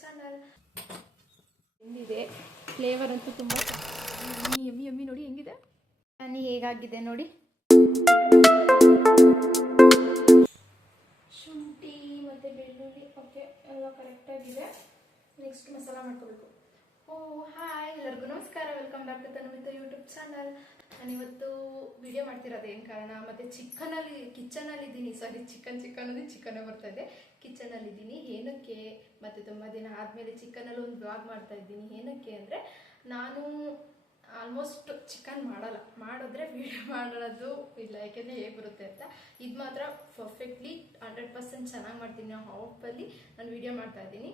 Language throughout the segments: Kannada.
ಚಾನಲ್. ಹೆಂಗಿದೆ ಫ್ಲೇವರ್ ಅಂತೂ ತುಂಬ ಯಮ್ಮಿ ಯಮ್ಮಿ ನೋಡಿ ಹೆಂಗಿದೆ. ನಾನು ಹೇಗಾಗಿದೆ ನೋಡಿ. ಶುಂಠಿ ಮತ್ತು ಬೆಳ್ಳುಳ್ಳಿ ಓಕೆ ಎಲ್ಲ ಕರೆಕ್ಟಾಗಿದೆ. ನೆಕ್ಸ್ಟ್ ಮಸಾಲ ಮಾಡ್ಕೋಬೇಕು. ಹಾಯ್ ಎಲ್ಲರಿಗೂ ನಮಸ್ಕಾರ, welcome back to Tanumita YouTube channel. ನಾನಿವತ್ತು ವಿಡಿಯೋ ಮಾಡ್ತಿರೋದು ಏನು ಕಾರಣ, ಮತ್ತು ಕಿಚನಲ್ಲಿದ್ದೀನಿ. ಸಾರಿ, ಚಿಕನ್ನೇ ಬರ್ತಾ ಇದೆ. ಕಿಚನಲ್ಲಿದ್ದೀನಿ ಏನಕ್ಕೆ, ಮತ್ತು ತುಂಬ ದಿನ ಆದಮೇಲೆ ಚಿಕನಲ್ಲಿ ಒಂದು ಬ್ಲಾಗ್ ಮಾಡ್ತಾ ಇದ್ದೀನಿ. ಏನಕ್ಕೆ ಅಂದರೆ, ನಾನು ಆಲ್ಮೋಸ್ಟ್ ಚಿಕನ್ ಮಾಡಿದ್ರೆ ವಿಡಿಯೋ ಮಾಡೋದು ಇಲ್ಲ, ಯಾಕೆಂದರೆ ಹೇಗೆ ಬರುತ್ತೆ ಅಂತ. ಇದು ಮಾತ್ರ ಪರ್ಫೆಕ್ಟ್ಲಿ 100% ಚೆನ್ನಾಗಿ ಮಾಡ್ತೀನಿ. ಹಾಪಲ್ಲಿ ನಾನು ವಿಡಿಯೋ ಮಾಡ್ತಾ ಇದ್ದೀನಿ.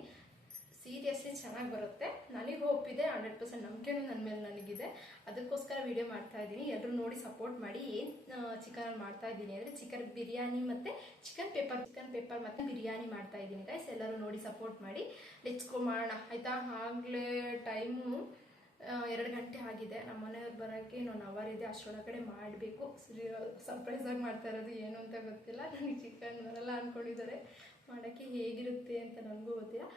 ಸೀರಿಯಸ್ಲಿ ಚೆನ್ನಾಗಿ ಬರುತ್ತೆ, ನನಗೆ ಹೋಪ್ ಇದೆ. 100% ನಂಬಿಕೆನೂ ನನ್ನ ಮೇಲೆ ನನಗಿದೆ. ಅದಕ್ಕೋಸ್ಕರ ವಿಡಿಯೋ ಮಾಡ್ತಾ ಇದ್ದೀನಿ. ಎಲ್ಲರೂ ನೋಡಿ ಸಪೋರ್ಟ್ ಮಾಡಿ. ಏನು ಚಿಕನಲ್ಲಿ ಮಾಡ್ತಾ ಇದ್ದೀನಿ ಅಂದರೆ ಚಿಕನ್ ಬಿರಿಯಾನಿ ಮತ್ತು ಚಿಕನ್ ಪೆಪ್ಪರ್ ಮತ್ತು ಬಿರಿಯಾನಿ ಮಾಡ್ತಾ ಇದ್ದೀನಿ ಗೈಸ್. ಎಲ್ಲರೂ ನೋಡಿ ಸಪೋರ್ಟ್ ಮಾಡಿ. ಲೆಟ್ಸ್ ಗೋ ಮಾಡೋಣ ಆಯಿತಾ. ಆಗಲೇ ಟೈಮು 2 ಗಂಟೆ ಆಗಿದೆ. ನಮ್ಮ ಮನೆಯವ್ರು ಬರೋಕ್ಕೆ ಇನ್ನೊಂದು ಅವರ್ ಇದೆ. ಅಷ್ಟರೊಳಗಡೆ ಮಾಡಬೇಕು. ಸರ್ಪ್ರೈಸಾಗಿ ಮಾಡ್ತಾ ಇರೋದು ಏನು ಅಂತ ಗೊತ್ತಿಲ್ಲ. ನನಗೆ ಚಿಕನ್ ಬರಲ್ಲ ಅಂದ್ಕೊಂಡಿದ್ದಾರೆ. ಮಾಡೋಕ್ಕೆ ಹೇಗಿರುತ್ತೆ ಅಂತ ನನಗೂ ಗೊತ್ತಿಲ್ಲ.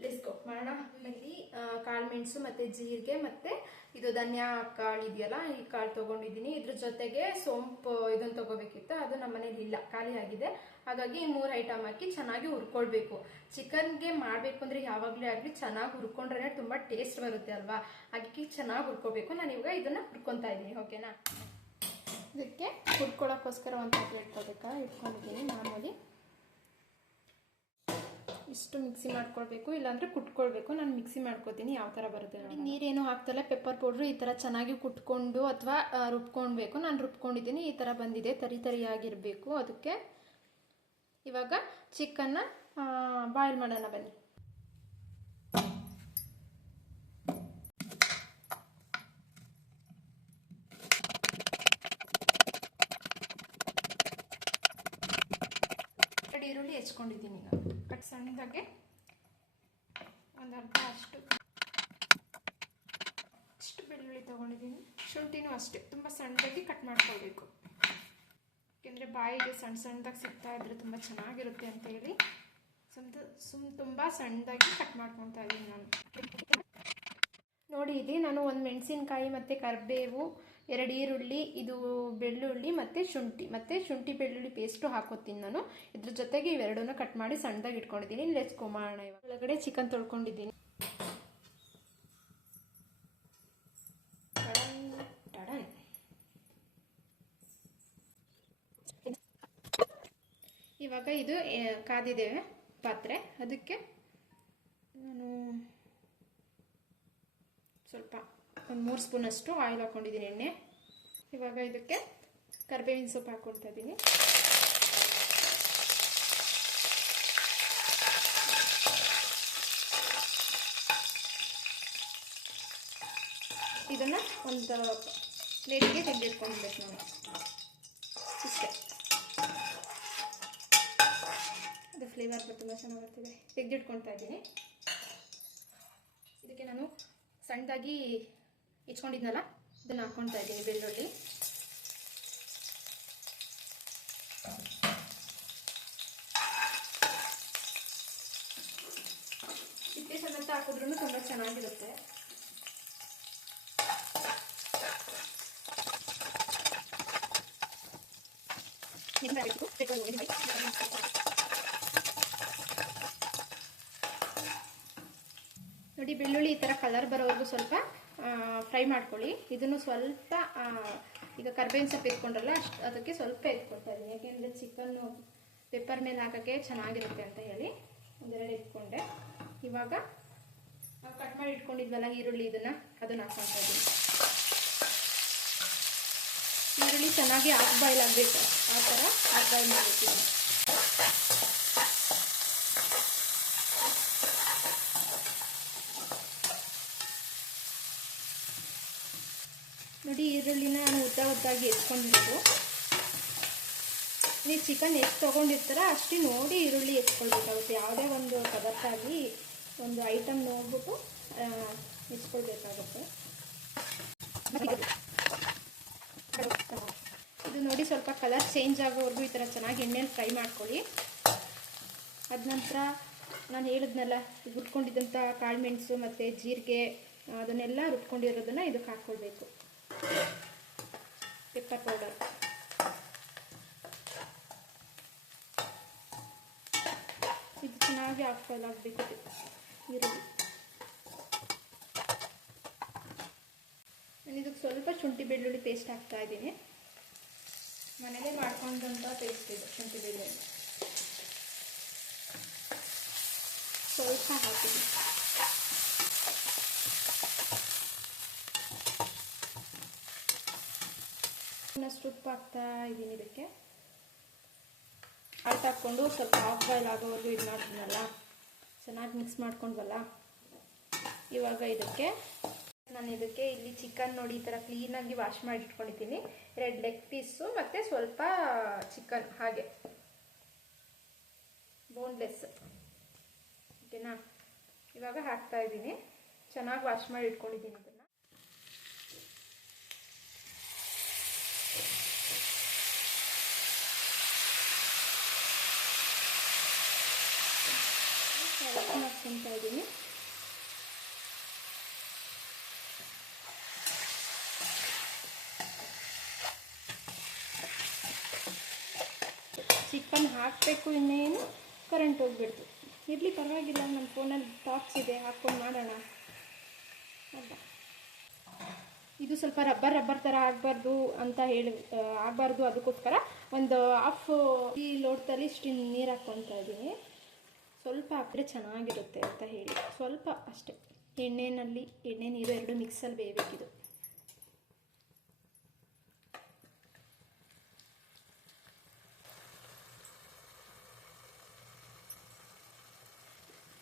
ಲೆಟ್ಸ್ ಗೋ ಮಾಡೋಣ. ಆಮೇಲೆ ಕಾಳು ಮೆಣಸು ಮತ್ತು ಜೀರಿಗೆ ಮತ್ತು ಇದು ಧನಿಯಾ ಕಾಳು ಇದೆಯಲ್ಲ, ಈ ಕಾಳು ತೊಗೊಂಡಿದ್ದೀನಿ. ಇದ್ರ ಜೊತೆಗೆ ಸೋಂಪು ಇದನ್ನು ತೊಗೋಬೇಕಿತ್ತು, ಅದು ನಮ್ಮ ಮನೇಲಿ ಇಲ್ಲ, ಖಾಲಿ ಆಗಿದೆ. ಹಾಗಾಗಿ 3 ಐಟಮ್ ಹಾಕಿ ಚೆನ್ನಾಗಿ ಹುರ್ಕೊಳ್ಬೇಕು. ಚಿಕನ್ಗೆ ಮಾಡಬೇಕು ಅಂದರೆ ಯಾವಾಗಲೇ ಆಗಲಿ ಚೆನ್ನಾಗಿ ಹುರ್ಕೊಂಡ್ರೆ ತುಂಬ ಟೇಸ್ಟ್ ಬರುತ್ತೆ ಅಲ್ವಾ. ಹಾಗಾಗಿ ಚೆನ್ನಾಗಿ ಹುರ್ಕೋಬೇಕು. ನಾನು ಇವಾಗ ಇದನ್ನು ಹುರ್ಕೊತಾ ಇದ್ದೀನಿ, ಓಕೆನಾ. ಇದಕ್ಕೆ ಹುರ್ಕೊಳ್ಳೋಕ್ಕೋಸ್ಕರ ಒಂದು ಪ್ಲೇಟ್ ಇಟ್ಕೊಂಡಿದ್ದೀನಿ. ಮಾಮೂಲಿ ಇಷ್ಟು ಮಿಕ್ಸಿ ಮಾಡ್ಕೊಳ್ಬೇಕು, ಇಲ್ಲಾಂದರೆ ಕುಟ್ಕೊಳ್ಬೇಕು. ನಾನು ಮಿಕ್ಸಿ ಮಾಡ್ಕೊತೀನಿ, ಯಾವ ಥರ ಬರುತ್ತೆ ನೋಡಿ. ನೀರೇನು ಹಾಕ್ತಲ್ಲ, ಪೆಪ್ಪರ್ ಪೌಡ್ರು ಈ ಥರ ಚೆನ್ನಾಗಿ ಕುಟ್ಕೊಂಡು ಅಥವಾ ರುಬ್ಕೊಳ್ಬೇಕು. ನಾನು ರುಬ್ಕೊಂಡಿದ್ದೀನಿ, ಈ ಥರ ಬಂದಿದೆ, ತರಿಯಾಗಿರಬೇಕು. ಅದಕ್ಕೆ ಇವಾಗ ಚಿಕನ್ನ ಬಾಯ್ಲ್ ಮಾಡೋಣ ಬನ್ನಿ. ಈರುಳ್ಳಿ ಹೆಚ್ಕೊಂಡಿದ್ದೀನಿ. ಈಗ ಕಟ್ ಸಣ್ಣದಾಗೆ ಒಂದು ಅರ್ಧ ಅಷ್ಟು ಬೆಳ್ಳುಳ್ಳಿ ತೊಗೊಂಡಿದ್ದೀನಿ. ಶುಂಠಿನೂ ಅಷ್ಟೇ ತುಂಬ ಸಣ್ಣದಾಗಿ ಕಟ್ ಮಾಡ್ಕೊಳ್ಬೇಕು, ಯಾಕೆಂದರೆ ಬಾಯಿಗೆ ಸಣ್ಣದಾಗಿ ಸಿಗ್ತಾ ಇದ್ರೆ ತುಂಬ ಚೆನ್ನಾಗಿರುತ್ತೆ ಅಂತ ಹೇಳಿ ತುಂಬ ಸಣ್ಣದಾಗಿ ಕಟ್ ಮಾಡ್ಕೊತಾ ಇದ್ದೀನಿ ನಾನು. ನೋಡಿ, ಇಲ್ಲಿ ನಾನು ಒಂದು ಮೆಣಸಿನಕಾಯಿ ಮತ್ತು ಕರಿಬೇವು, 2 ಈರುಳ್ಳಿ, ಇದು ಬೆಳ್ಳುಳ್ಳಿ ಮತ್ತು ಶುಂಠಿ ಬೆಳ್ಳುಳ್ಳಿ ಪೇಸ್ಟು ಹಾಕೋತೀನಿ ನಾನು. ಇದ್ರ ಜೊತೆಗೆ ಇವೆರಡನ್ನೂ ಕಟ್ ಮಾಡಿ ಸಣ್ಣದಾಗಿ ಇಟ್ಕೊಂಡಿದ್ದೀನಿ. ಲೆಟ್ಸ್ ಗೋ ಮಾಡೋಣ. ಇವಾಗ ಒಳಗಡೆ ಚಿಕನ್ ತೊಳ್ಕೊಂಡಿದ್ದೀನಿ. ಇವಾಗ ಇದು ಕಾದಿದ್ದೇವೆ ಪಾತ್ರೆ. ಅದಕ್ಕೆ ನಾನು ಸ್ವಲ್ಪ ಒಂದು 3 ಸ್ಪೂನಷ್ಟು ಆಯಿಲ್ ಹಾಕ್ಕೊಂಡಿದ್ದೀನಿ, ಎಣ್ಣೆ. ಇವಾಗ ಇದಕ್ಕೆ ಕರಿಬೇವಿನ ಸೊಪ್ಪು ಹಾಕ್ಕೊಳ್ತಾ ಇದ್ದೀನಿ. ಇದನ್ನು ಒಂದು ಪ್ಲೇಟಿಗೆ ತೆಗೆದಿಟ್ಕೊಂಡಿರ್ಬೇಕು ನಾನು. ಇಷ್ಟೇ, ಅದು ಫ್ಲೇವರ್ ತುಂಬ ಚೆನ್ನಾಗಿ ಬರ್ತಿದೆ. ತೆಗೆದಿಟ್ಕೊಳ್ತಾ ಇದ್ದೀನಿ. ಇದಕ್ಕೆ ನಾನು ಸಣ್ಣದಾಗಿ ಹೆಚ್ಕೊಂಡಿದ್ನಲ್ಲ, ಇದನ್ನು ಹಾಕ್ಕೊಳ್ತಾ ಇದ್ದೀನಿ. ಬೆಳ್ಳುಳ್ಳಿ, ಸಿಪ್ಪೆ ಸಮೇತ ಹಾಕಿದ್ರೂ ತುಂಬ ಚೆನ್ನಾಗಿರುತ್ತೆ. ನೋಡಿ, ಬೆಳ್ಳುಳ್ಳಿ ಈ ಥರ ಕಲರ್ ಬರೋವರೆಗೂ ಸ್ವಲ್ಪ ಫ್ರೈ ಮಾಡ್ಕೊಳ್ಳಿ. ಇದನ್ನು ಸ್ವಲ್ಪ ಈಗ ಕರಿಬೇವಿನ ಸೊಪ್ಪು ಎತ್ಕೊಂಡ್ರಲ್ಲ, ಅದಕ್ಕೆ ಸ್ವಲ್ಪ ಎತ್ಕೊಳ್ತಾ ಇದ್ದೀನಿ, ಯಾಕೆಂದರೆ ಚಿಕನ್ನು ಪೆಪ್ಪರ್ ಮೇಲೆ ಹಾಕೋಕ್ಕೆ ಚೆನ್ನಾಗಿರುತ್ತೆ ಅಂತ ಹೇಳಿ ಒಂದೆರಡು ಎತ್ಕೊಂಡೆ. ಇವಾಗ ನಾವು ಕಟ್ ಮಾಡಿ ಇಟ್ಕೊಂಡಿದ್ವಲ್ಲ ಈರುಳ್ಳಿ, ಅದನ್ನು ಹಾಕ್ಕೊಳ್ತಾ ಇದ್ದೀನಿ. ಈರುಳ್ಳಿ ಚೆನ್ನಾಗಿ ಹಾಫ್ ಬಾಯ್ಲ್ ಆಗಬೇಕು, ಆ ಥರ ಹಾಫ್ ಬಾಯ್ಲ್ ಮಾಡಬೇಕು. ನೋಡಿ, ಈರುಳ್ಳಿನ ನಾನು ಉದ್ದಾಗಿ ಎತ್ಕೊಂಡಿದ್ದು. ನೀವು ಚಿಕನ್ ಎಷ್ಟು ತೊಗೊಂಡಿರ್ತಾರ ಅಷ್ಟು ನೋಡಿ ಈರುಳ್ಳಿ ಎತ್ಕೊಳ್ಬೇಕಾಗುತ್ತೆ. ಯಾವುದೇ ಒಂದು ಪದಾರ್ಥ ಆಗಲಿ ಒಂದು ಐಟಮ್ ನೋಡ್ಬಿಟ್ಟು ಎತ್ಕೊಳ್ಬೇಕಾಗುತ್ತೆ. ಇದು ನೋಡಿ, ಸ್ವಲ್ಪ ಕಲರ್ ಚೇಂಜ್ ಆಗೋವರೆಗೂ ಈ ಥರ ಚೆನ್ನಾಗಿ ಎಣ್ಣೆಲಿ ಫ್ರೈ ಮಾಡ್ಕೊಳ್ಳಿ. ಅದ ನಂತರ ನಾನು ಹೇಳಿದ್ನಲ್ಲ ರುಬ್ಕೊಂಡಿದ್ದಂಥ ಕಾಳು ಮೆಣಸು ಮತ್ತು ಜೀರಿಗೆ ಅದನ್ನೆಲ್ಲ ರುಬ್ಕೊಂಡಿರೋದನ್ನು ಇದಕ್ಕೆ ಹಾಕ್ಕೊಳ್ಬೇಕು. ಪೆಪ್ಪರ್ ಪೌಡರ್ ಇದು ಚೆನ್ನಾಗಿ ಹಾಕ್ಬೇಕು. ಈರುಳ್ಳಿ ನಾನು ಇದಕ್ಕೆ ಸ್ವಲ್ಪ ಶುಂಠಿ ಬೆಳ್ಳುಳ್ಳಿ ಪೇಸ್ಟ್ ಹಾಕ್ತಾ ಇದ್ದೀನಿ. ಮನೇಲೇ ಮಾಡ್ಕೊಂಡಂಥ ಪೇಸ್ಟ್ ಇದು ಶುಂಠಿ ಬೆಳ್ಳುಳ್ಳಿ. ಸ್ವಲ್ಪ ಹಾಕಿದ್ದೀನಿ. ಇನ್ನಷ್ಟು ಉಪ್ಪು ಹಾಕ್ತಾ ಇದ್ದೀನಿ. ಇದಕ್ಕೆ ಅರ್ಥ ಹಾಕ್ಕೊಂಡು ಸ್ವಲ್ಪ ಹಾಫ್ ಬಾಯ್ಲ್ ಆಗೋವರೆಗೂ ಇದು ಮಾಡ್ತೀನಲ್ಲ, ಚೆನ್ನಾಗಿ ಮಿಕ್ಸ್ ಮಾಡ್ಕೊಂಡ್ವಲ್ಲ. ಇವಾಗ ನಾನು ಇದಕ್ಕೆ ಇಲ್ಲಿ ಚಿಕನ್ ನೋಡಿ ಈ ಥರ ಕ್ಲೀನಾಗಿ ವಾಶ್ ಮಾಡಿ ಇಟ್ಕೊಂಡಿದ್ದೀನಿ. 2 ಲೆಗ್ ಪೀಸು ಮತ್ತು ಸ್ವಲ್ಪ ಚಿಕನ್ ಹಾಗೆ ಬೋನ್ಲೆಸ್. ಓಕೆನಾ? ಇವಾಗ ಹಾಕ್ತಾ ಇದ್ದೀನಿ. ಚೆನ್ನಾಗಿ ವಾಶ್ ಮಾಡಿ ಇಟ್ಕೊಂಡಿದ್ದೀನಿ ಇದನ್ನು. ಮಾಡ್ಕೊತಾ ಇದ್ದೀನಿ. ಚಿಕನ್ ಹಾಕಬೇಕು. ಇನ್ನೇನು ಕರೆಂಟ್ ಹೋಗ್ಬಿಡ್ತು. ಇರಲಿ ಪರವಾಗಿಲ್ಲ, ನನ್ನ ಫೋನಲ್ಲಿ ಟಾರ್ಚ್ ಇದೆ, ಹಾಕ್ಕೊಂಡು ಮಾಡೋಣ ಅಲ್ಲ. ಇದು ಸ್ವಲ್ಪ ರಬ್ಬರ್ ಥರ ಆಗಬಾರ್ದು ಅಂತ ಆಗಬಾರ್ದು. ಅದಕ್ಕೋಸ್ಕರ ಒಂದು ಹಾಫ್ ಈ ಲೋಟದಲ್ಲಿ ಇಷ್ಟು ನೀರು ಹಾಕ್ಕೊತಾ ಇದ್ದೀನಿ. ಸ್ವಲ್ಪ ಹಾಕಿದ್ರೆ ಚೆನ್ನಾಗಿರುತ್ತೆ ಅಂತ ಹೇಳಿ ಸ್ವಲ್ಪ ಅಷ್ಟೇ. ಎಣ್ಣೆ ನೀರು ಎರಡು ಮಿಕ್ಸಲ್ಲಿ ಬೇಯಬೇಕಿದು.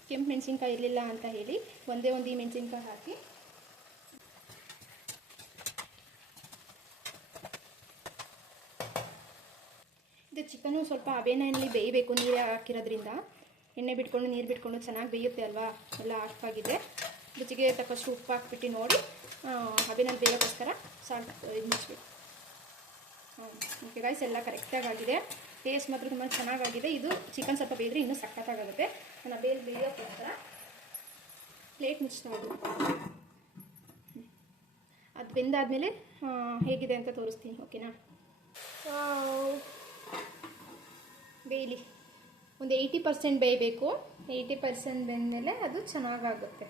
ಕೆಂಪು ಮೆಣಸಿನ್ಕಾಯಿ ಇರಲಿಲ್ಲ ಅಂತ ಹೇಳಿ ಒಂದೇ ಒಂದು ಈ ಮೆಣಸಿನ್ಕಾಯಿ ಹಾಕಿ ಇದು ಚಿಕನ್ನು ಸ್ವಲ್ಪ ಹಬೆನಲ್ಲಿ ಬೇಯಬೇಕು. ನೀರೇ ಹಾಕಿರೋದ್ರಿಂದ ಎಣ್ಣೆ ಬಿಟ್ಕೊಂಡು ನೀರು ಬಿಟ್ಕೊಂಡು ಚೆನ್ನಾಗಿ ಬೇಯುತ್ತೆ ಅಲ್ವಾ. ಎಲ್ಲ ಹಾಕಾಗಿದೆ. ರುಚಿಗೆ ತಕ್ಕಷ್ಟು ಉಪ್ಪು ಹಾಕ್ಬಿಟ್ಟು ನೋಡಿ ಹಬೆನಲ್ಲಿ ಬೇಯೋಕ್ಕೋಸ್ಕರ ಸಾಲ್ಟ್ ಇದು ಮುಚ್ಚಬೇಕು. ಓಕೆ ಗೈಸ್, ಎಲ್ಲ ಕರೆಕ್ಟಾಗಿ ಆಗಿದೆ. ಟೇಸ್ಟ್ ಮಾತ್ರ ತುಂಬ ಚೆನ್ನಾಗಾಗಿದೆ. ಇದು ಚಿಕನ್ ಸ್ವಲ್ಪ ಬೇಯಿದ್ರೆ ಇನ್ನೂ ಸಖತ್ತಾಗುತ್ತೆ. ನಾನು ಬೇಯೋಕ್ಕೋಸ್ಕರ ಪ್ಲೇಟ್ ಮುಚ್ತಾ ಇದ್ದೀನಿ. ಅದು ಬೆಂದಾದಮೇಲೆ ಹೇಗಿದೆ ಅಂತ ತೋರಿಸ್ತೀನಿ. ಓಕೆನಾ? ಬೇಯಲಿ. ಒಂದು 80% ಬೇಯಬೇಕು. 80% ಬೆಂದಮೇಲೆ ಅದು ಚೆನ್ನಾಗಾಗುತ್ತೆ.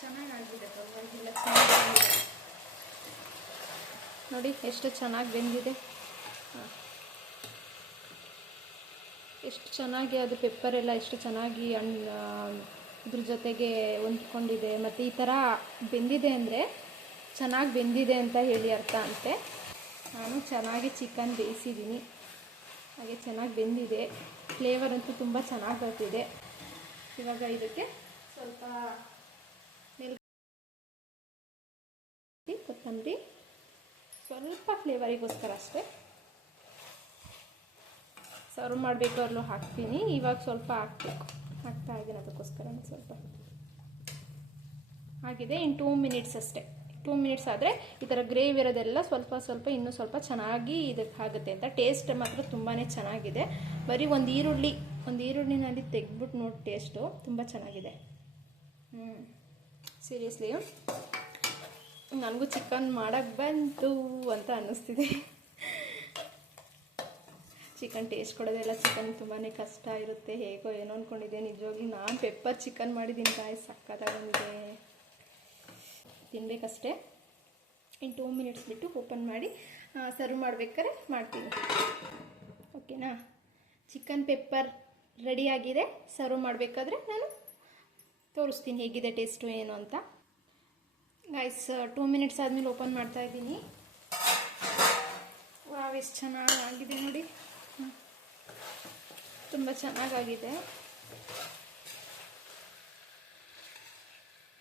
ಚೆನ್ನಾಗಾಗಿದೆ, ಪರವಾಗಿಲ್ಲ, ಚೆನ್ನಾಗಿದೆ ನೋಡಿ ಎಷ್ಟು ಚೆನ್ನಾಗಿ ಬೆಂದಿದೆ. ಎಷ್ಟು ಚೆನ್ನಾಗಿ ಅದು ಪೆಪ್ಪರೆಲ್ಲ ಎಷ್ಟು ಚೆನ್ನಾಗಿ ಇದ್ರ ಜೊತೆಗೆ ಹೊಂದ್ಕೊಂಡಿದೆ. ಮತ್ತು ಈ ಥರ ಬೆಂದಿದೆ ಅಂದರೆ ಚೆನ್ನಾಗಿ ಬೆಂದಿದೆ ಅಂತ ಹೇಳಿ ಅರ್ಥ ಅಂತೆ. ನಾನು ಚೆನ್ನಾಗಿ ಚಿಕನ್ ಬೇಯಿಸಿದ್ದೀನಿ, ಹಾಗೆ ಚೆನ್ನಾಗಿ ಬೆಂದಿದೆ. ಫ್ಲೇವರ್ ಅಂತೂ ತುಂಬ ಚೆನ್ನಾಗಿ ಬರ್ತಿದೆ. ಇವಾಗ ಇದಕ್ಕೆ ಸ್ವಲ್ಪ ಕೊತ್ತಂಬರಿ, ಸ್ವಲ್ಪ ಫ್ಲೇವರಿಗೋಸ್ಕರ ಅಷ್ಟೇ. ಸರ್ವ್ ಮಾಡಬೇಕಾದ್ರೂ ಹಾಕ್ತೀನಿ. ಇವಾಗ ಸ್ವಲ್ಪ ಹಾಕ್ತಾ ಇದ್ದೀನಿ, ಅದಕ್ಕೋಸ್ಕರ ಸ್ವಲ್ಪ ಆಗಿದೆ. ಇನ್ನು 2 ಮಿನಿಟ್ಸ್ ಅಷ್ಟೇ. 2 ಮಿನಿಟ್ಸ್ ಆದರೆ ಈ ಥರ ಗ್ರೇವಿ ಇರೋದೆಲ್ಲ ಸ್ವಲ್ಪ ಇನ್ನೂ ಸ್ವಲ್ಪ ಚೆನ್ನಾಗಿ ಇದಕ್ಕೆ ಆಗುತ್ತೆ ಅಂತ. ಟೇಸ್ಟ್ ಮಾತ್ರ ತುಂಬಾ ಚೆನ್ನಾಗಿದೆ. ಬರೀ ಒಂದು ಈರುಳ್ಳಿನಲ್ಲಿ ತೆಗೆದ್ಬಿಟ್ಟು ನೋಡಿ, ಟೇಸ್ಟು ತುಂಬ ಚೆನ್ನಾಗಿದೆ. ಸೀರಿಯಸ್ಲಿ ನನಗೂ ಚಿಕನ್ ಮಾಡೋಕ್ಕೆ ಬಂತು ಅಂತ ಅನ್ನಿಸ್ತಿದೆ. ಚಿಕನ್ ಟೇಸ್ಟ್ ಕೊಡೋದೆಲ್ಲ ಚಿಕನ್ ತುಂಬಾ ಕಷ್ಟ ಇರುತ್ತೆ. ಹೇಗೋ ಏನೋ ಅಂದ್ಕೊಂಡಿದ್ದೆ. ನಿಜವಾಗ್ಲೂ ನಾನು ಪೆಪ್ಪರ್ ಚಿಕನ್ ಮಾಡಿದ್ದೀನಿ ಕಾಯಿ, ಸಕ್ಕತ್ತಾಗಿ ಬಂದಿದೆ. ತಿನ್ನಬೇಕಷ್ಟೇ. ಇನ್ನು 2 ಮಿನಿಟ್ಸ್ ಬಿಟ್ಟು ಓಪನ್ ಮಾಡಿ ಸರ್ವ್ ಮಾಡಬೇಕಾದ್ರೆ ಮಾಡ್ತೀನಿ. ಓಕೆನಾ? ಚಿಕನ್ ಪೆಪ್ಪರ್ ರೆಡಿಯಾಗಿದೆ. ಸರ್ವ್ ಮಾಡಬೇಕಾದ್ರೆ ನಾನು ತೋರಿಸ್ತೀನಿ ಹೇಗಿದೆ ಟೇಸ್ಟು ಏನು ಅಂತ. ಗೈಸ್, 2 ಮಿನಿಟ್ಸ್ ಆದಮೇಲೆ ಓಪನ್ ಮಾಡ್ತಾ ಇದ್ದೀನಿ. ವಾವ್, ಎಷ್ಟು ಚೆನ್ನಾಗಿದೆ ನೋಡಿ. ತುಂಬ ಚೆನ್ನಾಗಾಗಿದೆ.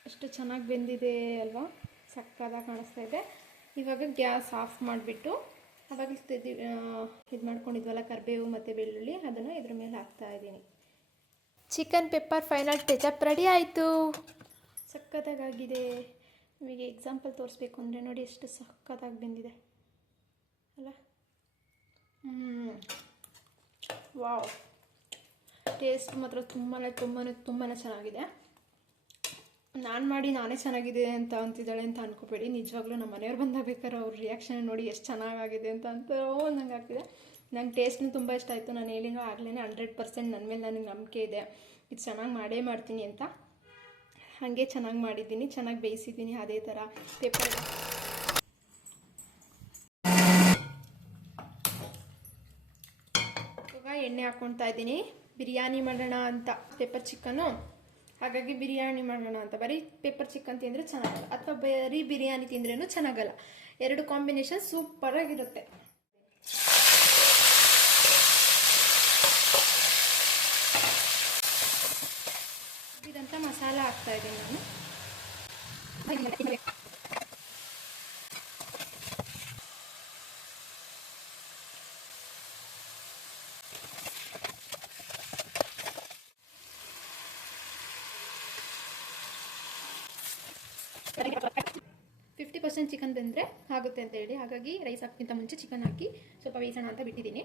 ಎಷ್ಟು ಚೆನ್ನಾಗಿ ಬೆಂದಿದೆ ಅಲ್ವಾ, ಸಕ್ಕತ್ತಾಗಿ ಕಾಣಿಸ್ತಾ ಇದೆ. ಇವಾಗ ಗ್ಯಾಸ್ ಆಫ್ ಮಾಡಿಬಿಟ್ಟು ಅವಾಗ ಇದು ಮಾಡ್ಕೊಂಡಿದ್ವಲ್ಲ ಕರಿಬೇವು ಮತ್ತು ಬೆಳ್ಳುಳ್ಳಿ, ಅದನ್ನು ಇದ್ರ ಮೇಲೆ ಹಾಕ್ತಾ ಇದ್ದೀನಿ. Chicken pepper final touch-up ready ಆಯಿತು. ಸಕ್ಕತ್ತಾಗಿದೆ. ನಿಮಗೆ ಎಕ್ಸಾಂಪಲ್ ತೋರಿಸ್ಬೇಕು ಅಂದರೆ ನೋಡಿ ಎಷ್ಟು ಸಕ್ಕತ್ತಾಗಿ ಬೆಂದಿದೆ ಅಲ್ಲ. ವಾವ್, ಟೇಸ್ಟ್ ಮಾತ್ರ ತುಂಬಾ ಚೆನ್ನಾಗಿದೆ. ನಾನು ಮಾಡಿ ನಾನೇ ಚೆನ್ನಾಗಿದೆ ಅಂತ ಅಂತಿದ್ದಾಳೆ ಅಂತ ಅನ್ಕೋಬೇಡಿ. ನಿಜವಾಗ್ಲೂ ನಮ್ಮ ಮನೆಯವ್ರು ಬಂದಾಗ ಬೇಕಾದ್ರೆ ಅವ್ರ ರಿಯಾಕ್ಷನ್ ನೋಡಿ ಎಷ್ಟು ಚೆನ್ನಾಗಿದೆ ಅಂತ ನಂಗೆ ಆಗ್ತಿದೆ. ನಂಗೆ ಟೇಸ್ಟ್ನು ತುಂಬ ಇಷ್ಟ ಆಯಿತು. ನಾನು ಹೇಳಿನೋ ಆಗಲೇ 100% ನನ್ನ ಮೇಲೆ ನನಗೆ ನಂಬಿಕೆ ಇದೆ, ಇದು ಚೆನ್ನಾಗಿ ಮಾಡೇ ಮಾಡ್ತೀನಿ ಅಂತ. ಹಾಗೆ ಚೆನ್ನಾಗಿ ಮಾಡಿದ್ದೀನಿ, ಚೆನ್ನಾಗಿ ಬೇಯಿಸಿದ್ದೀನಿ. ಅದೇ ಥರ ಪೇಪರ್ ಇವಾಗ ಎಣ್ಣೆ ಹಾಕ್ಕೊಳ್ತಾ ಇದ್ದೀನಿ. ಬಿರಿಯಾನಿ ಮಾಡೋಣ ಅಂತ, ಪೆಪ್ಪರ್ ಚಿಕನ್ನು, ಹಾಗಾಗಿ ಬಿರಿಯಾನಿ ಮಾಡೋಣ ಅಂತ. ಬರೀ ಪೆಪ್ಪರ್ ಚಿಕನ್ ತಿಂದರೆ ಚೆನ್ನಾಗಲ್ಲ, ಅಥವಾ ಬರೀ ಬಿರಿಯಾನಿ ತಿಂದ್ರೂ ಚೆನ್ನಾಗಲ್ಲ. ಎರಡು ಕಾಂಬಿನೇಷನ್ ಸೂಪರಾಗಿರುತ್ತೆ. ಇದಂತ ಮಸಾಲ ಹಾಕ್ತಾ ಇದ್ದೀನಿ ನಾನು. 50% ಚಿಕನ್ ಬೆಂದರೆ ಆಗುತ್ತೆ ಅಂತ ಹೇಳಿ, ಹಾಗಾಗಿ ರೈಸ್ ಹಾಕೋಕ್ಕಿಂತ ಮುಂಚೆ ಚಿಕನ್ ಹಾಕಿ ಸ್ವಲ್ಪ ಬೇಯಿಸೋಣ ಅಂತ ಬಿಟ್ಟಿದ್ದೀನಿ.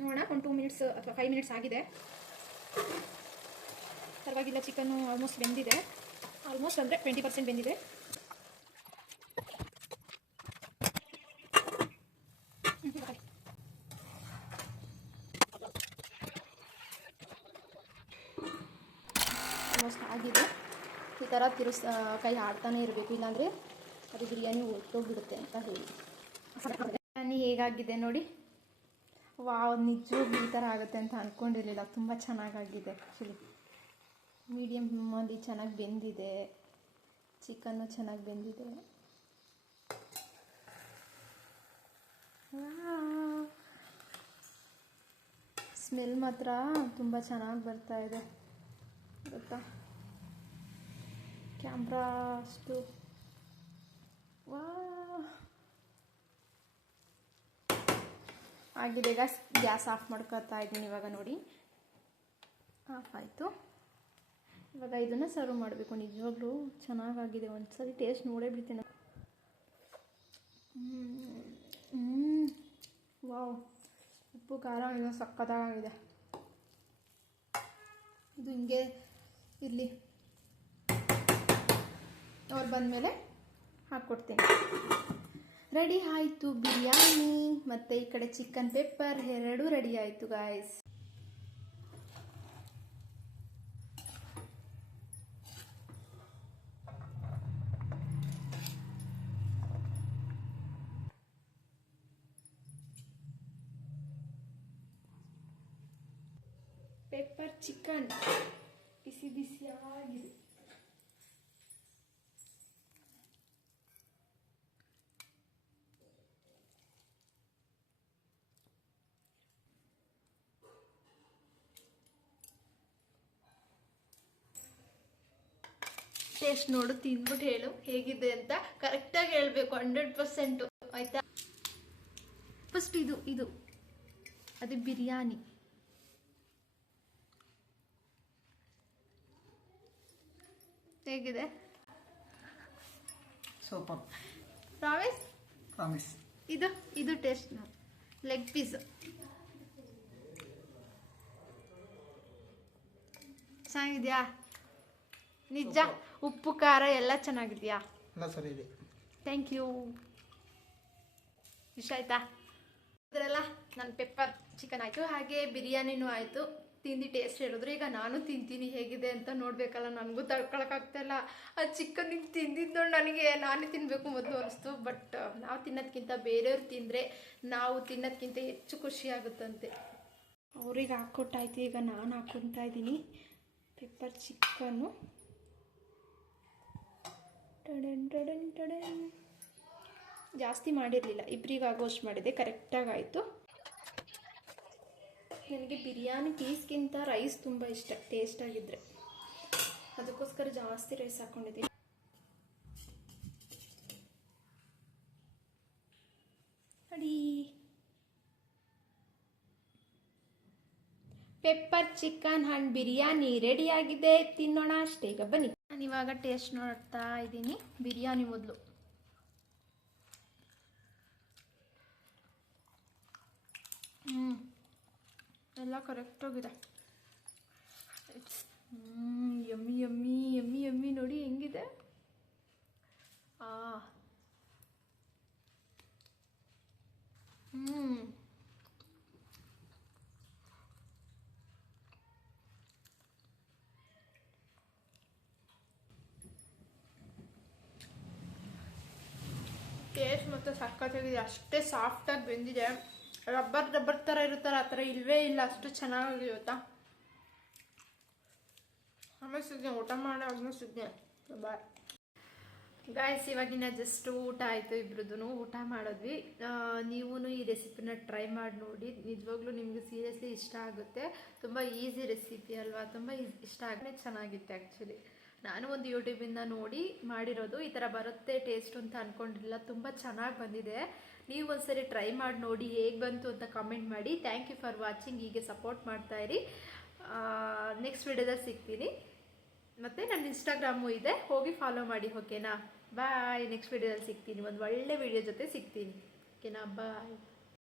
ನೋಡೋಣ, ಒಂದು 2 ಮಿನಿಟ್ಸ್ ಅಥವಾ 5 ಮಿನಿಟ್ಸ್ ಆಗಿದೆ. ಪರವಾಗಿಲ್ಲ, ಚಿಕನ್ನು ಆಲ್ಮೋಸ್ಟ್ ಬೆಂದಿದೆ. ಆಲ್ಮೋಸ್ಟ್ ಅಂದರೆ 20% ಬೆಂದಿದೆ. ಆಲ್ಮೋಸ್ಟ್ ಆಗಿದೆ. ಈ ಥರ ಕೈ ಆಡ್ತಾನೆ ಇರಬೇಕು, ಇಲ್ಲಾಂದರೆ ಅದು ಬಿರಿಯಾನಿ ಹೊರಟೋಗ್ಬಿಡುತ್ತೆ ಅಂತ ಹೇಳಿ. ಬಿರಿಯಾನಿ ಹೇಗಾಗಿದೆ ನೋಡಿ. ವಾವ್, ನಿಜವಾಗ್ಲೂ ಈ ಥರ ಆಗುತ್ತೆ ಅಂತ ಅಂದ್ಕೊಂಡಿರಲಿಲ್ಲ. ತುಂಬ ಚೆನ್ನಾಗಾಗಿದೆ. ಆ್ಯಕ್ಚುಲಿ ಮೀಡಿಯಮಲ್ಲಿ ಚೆನ್ನಾಗಿ ಬೆಂದಿದೆ, ಚಿಕನ್ನು ಚೆನ್ನಾಗಿ ಬೆಂದಿದೆ. ಸ್ಮೆಲ್ ಮಾತ್ರ ತುಂಬ ಚೆನ್ನಾಗಿ ಬರ್ತಾ ಇದೆ ಗೊತ್ತಾ. ಕ್ಯಾಮ್ರಾ ಅಷ್ಟು ಆಗಿದೆ. ಈಗ ಗ್ಯಾಸ್ ಆಫ್ ಮಾಡ್ಕೊತಾ ಇದ್ದೀನಿ. ಇವಾಗ ನೋಡಿ, ಆಫ್ ಆಯಿತು. ಇವಾಗ ಇದನ್ನು ಸರ್ವ್ ಮಾಡಬೇಕು. ನಿಜವಾಗ್ಲೂ ಚೆನ್ನಾಗಾಗಿದೆ. ಒಂದ್ಸರಿ ಟೇಸ್ಟ್ ನೋಡೇ ಬಿಡ್ತೀನಿ. ವಾವ್, ಉಪ್ಪು ಖಾರ ಇದು ಸಕ್ಕತ್ತಾಗಿದೆ. ಇದು ಹಿಂಗೆ ಇರಲಿ, ಅವ್ರು ಬಂದಮೇಲೆ ಹಾಕ್ಕೊಡ್ತೀನಿ. ರೆಡಿ ಆಯಿತು ಬಿರಿಯಾನಿ, ಮತ್ತು ಈ ಕಡೆ ಚಿಕನ್ ಪೆಪ್ಪರ್ ಎರಡೂ ರೆಡಿ ಆಯಿತು ಗಾಯ್ಸ್. ಪೆಪ್ಪರ್ ಚಿಕನ್ ಬಿಸಿ ಬಿಸಿಯಾಗಿದೆ. ಟೇಸ್ಟ್ ನೋಡು, ತಿಂದ್ಬಿಟ್ಟು ಹೇಳು ಹೇಗಿದೆ ಅಂತ. ಕರೆಕ್ಟಾಗಿ ಹೇಳಬೇಕು, 100% ಆಯ್ತಾ. ಫಸ್ಟ್ ಇದು ಅದು ಬಿರಿಯಾನಿ. ಹೇಗಿದೆ? ಸೂಪರ್. ಪ್ರಾಮಿಸ್. ಇದು ಟೇಸ್ಟ್ ಲೆಗ್ ಪೀಸ್ ಚೆನ್ನಾಗಿದ್ಯಾ? ನಿಜ? ಉಪ್ಪು ಖಾರ ಎಲ್ಲ ಚೆನ್ನಾಗಿದೆಯಾ? ಎಲ್ಲ ಸರಿ ಇದೆ. Thank you. ಇಷ್ಟ ಆಯ್ತಾ? ಅದರಲ್ಲ ನನ್ನ ಪೆಪ್ಪರ್ ಚಿಕನ್ ಆಯಿತು, ಹಾಗೆ ಬಿರಿಯಾನಿನೂ ಆಯಿತು. ತಿಂದು ಟೇಸ್ಟ್ ಹೇಳಿದ್ರು. ಈಗ ನಾನು ತಿಂತೀನಿ ಹೇಗಿದೆ ಅಂತ ನೋಡಬೇಕಲ್ಲ. ನನಗೂ ತಡ್ಕೊಳಕ್ಕಾಗ್ತಾಯಿಲ್ಲ. ಆ ಚಿಕನಿಗೆ ತಿಂದಿದ್ದು ನನಗೆ ನಾನೇ ತಿನ್ನಬೇಕು ಮೊದಲು ಅನಿಸ್ತು. ಬಟ್ ನಾವು ತಿನ್ನೋದಕ್ಕಿಂತ ಬೇರೆಯವ್ರು ತಿಂದರೆ ನಾವು ತಿನ್ನೋದಕ್ಕಿಂತ ಹೆಚ್ಚು ಖುಷಿ ಆಗುತ್ತಂತೆ. ಅವ್ರಿಗೆ ಹಾಕ್ಕೊಟ್ಟಾಯ್ತು, ಈಗ ನಾನು ಹಾಕ್ಕೊತಾ ಇದ್ದೀನಿ ಪೆಪ್ಪರ್ ಚಿಕನ್ನು. ಜಾಸ್ತಿ ಮಾಡಿರಲಿಲ್ಲ, ಇಬ್ಬರಿಗಾಗೋಷ್ಟು ಮಾಡಿದೆ. ಕರೆಕ್ಟಾಗಿ ಆಯಿತು. ನನಗೆ ಬಿರಿಯಾನಿ ಪೀಸ್ಗಿಂತ ರೈಸ್ ತುಂಬ ಇಷ್ಟ, ಟೇಸ್ಟಾಗಿದ್ದರೆ. ಅದಕ್ಕೋಸ್ಕರ ಜಾಸ್ತಿ ರೈಸ್ ಹಾಕ್ಕೊಂಡಿದ್ದೀನಿ. ಅಡಿ ಪೆಪ್ಪರ್ ಚಿಕನ್ ಆ್ಯಂಡ್ ಬಿರಿಯಾನಿ ರೆಡಿಯಾಗಿದೆ. ತಿನ್ನೋಣ ಅಷ್ಟೇ. ಈಗ ಬನ್ನಿ, ನಾನು ಇವಾಗ ಟೇಸ್ಟ್ ನೋಡ್ತಾ ಇದ್ದೀನಿ. ಬಿರಿಯಾನಿ ಮೊದಲು. ಎಲ್ಲ ಕರೆಕ್ಟಾಗಿದೆ. ಯಮ್ಮಿ ಯಮ್ಮಿ ಯಮ್ಮಿ ಯಮ್ಮಿ ನೋಡಿ ಹೆಂಗಿದೆ. ಟೇಸ್ಟ್ ಮತ್ತು ಸಕ್ಕತ್ತಾಗಿದೆ. ಅಷ್ಟೇ ಸಾಫ್ಟಾಗಿ ಬೆಂದಿದೆ. ರಬ್ಬರ್ ಥರ ಇರುತ್ತಲ್ಲ ಆ ಥರ ಇಲ್ಲವೇ ಇಲ್ಲ. ಅಷ್ಟು ಚೆನ್ನಾಗಿರುತ್ತಾ. ಆಮೇಲೆ ಸಿಗ್ನೆ ಊಟ ಮಾಡಿ ಆದ್ಮೇಲೆ ಸಿಗ್ನೆ ಬಾಯ್ ಗಾಯ್ಸ್. ಇವಾಗಿನ ಜಸ್ಟ್ ಊಟ ಆಯಿತು, ಇಬ್ರದ್ದು ಊಟ ಮಾಡಿದ್ವಿ. ನೀವು ಈ ರೆಸಿಪಿನ ಟ್ರೈ ಮಾಡಿ ನೋಡಿ. ನಿಜವಾಗ್ಲೂ ನಿಮಗೆ ಸೀರಿಯಸ್ಲಿ ಇಷ್ಟ ಆಗುತ್ತೆ. ತುಂಬ ಈಸಿ ರೆಸಿಪಿ ಅಲ್ವಾ, ತುಂಬ ಇಷ್ಟ ಆಗಲೇ ಚೆನ್ನಾಗಿತ್ತು. ಆ್ಯಕ್ಚುಲಿ ನಾನು ಒಂದು ಯೂಟ್ಯೂಬಿಂದ ನೋಡಿ ಮಾಡಿರೋದು. ಈ ಥರ ಬರುತ್ತೆ ಟೇಸ್ಟ್ ಅಂತ ಅಂದ್ಕೊಂಡಿಲ್ಲ. ತುಂಬ ಚೆನ್ನಾಗಿ ಬಂದಿದೆ. ನೀವು ಒಂದ್ಸರಿ ಟ್ರೈ ಮಾಡಿ ನೋಡಿ ಹೇಗೆ ಬಂತು ಅಂತ ಕಮೆಂಟ್ ಮಾಡಿ. Thank you for watching. ಹೀಗೆ ಸಪೋರ್ಟ್ ಮಾಡ್ತಾಯಿರಿ. ನೆಕ್ಸ್ಟ್ ವಿಡಿಯೋದಲ್ಲಿ ಸಿಗ್ತೀನಿ. ಮತ್ತು ನನ್ನ ಇನ್ಸ್ಟಾಗ್ರಾಮು ಇದೆ, ಹೋಗಿ ಫಾಲೋ ಮಾಡಿ. ಓಕೆನಾ? ಬಾಯ್. ನೆಕ್ಸ್ಟ್ ವಿಡಿಯೋದಲ್ಲಿ ಸಿಗ್ತೀನಿ. ಒಂದು ಒಳ್ಳೆ ವಿಡಿಯೋ ಜೊತೆ ಸಿಗ್ತೀನಿ. ಓಕೆನಾ? ಬಾಯ್.